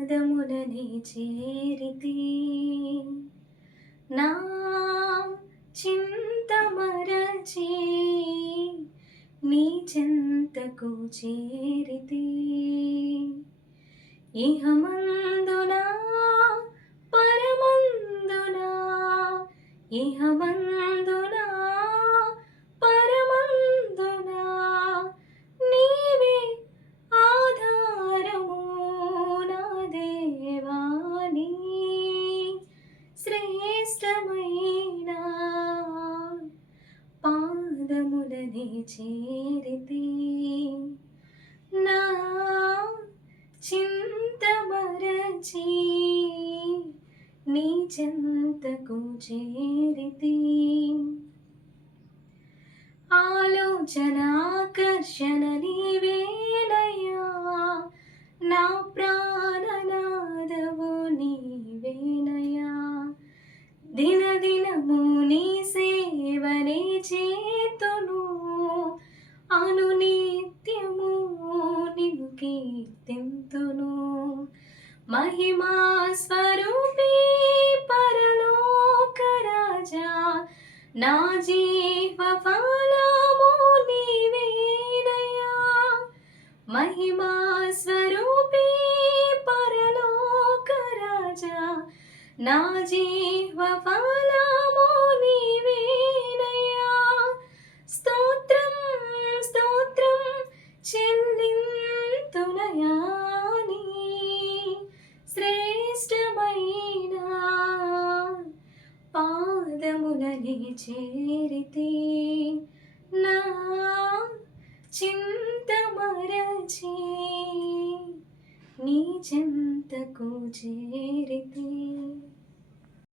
పాదములనే చేరితి నా చింత మరచి నీ చెంతకు చేరితి ఇహమందునా పరమందునా ఇహమందునా పరమందునా నీవే ఆధారము నా దేవా నీ శ్రేష్టమైన పాదములనే చేరితి నా చింత మరచి నీ చెంతకు చేరితి ఆలోచన ఆకర్షణ నీవేనయ్యా నా ప్రాణనాదవు నీవేనయ్యా దినదినము నీ సేవనే చేతును అనునిత్యము నిన్ను కీర్తింతును మహిమా స్వరూపీ పరలోక రాజా నా జీవ ఫలము నీవేనయ్యా మహిమా స్వరూపీ పరలోక రాజా నా జీవ ఫలము నీవేనయ్యా స్తోత్రం స్తోత్రం చెల్లింతునయా నీ శ్రేష్టమైన పాదములనే చేరితి నా చింత మరచి నీ చెంతకు చేరితి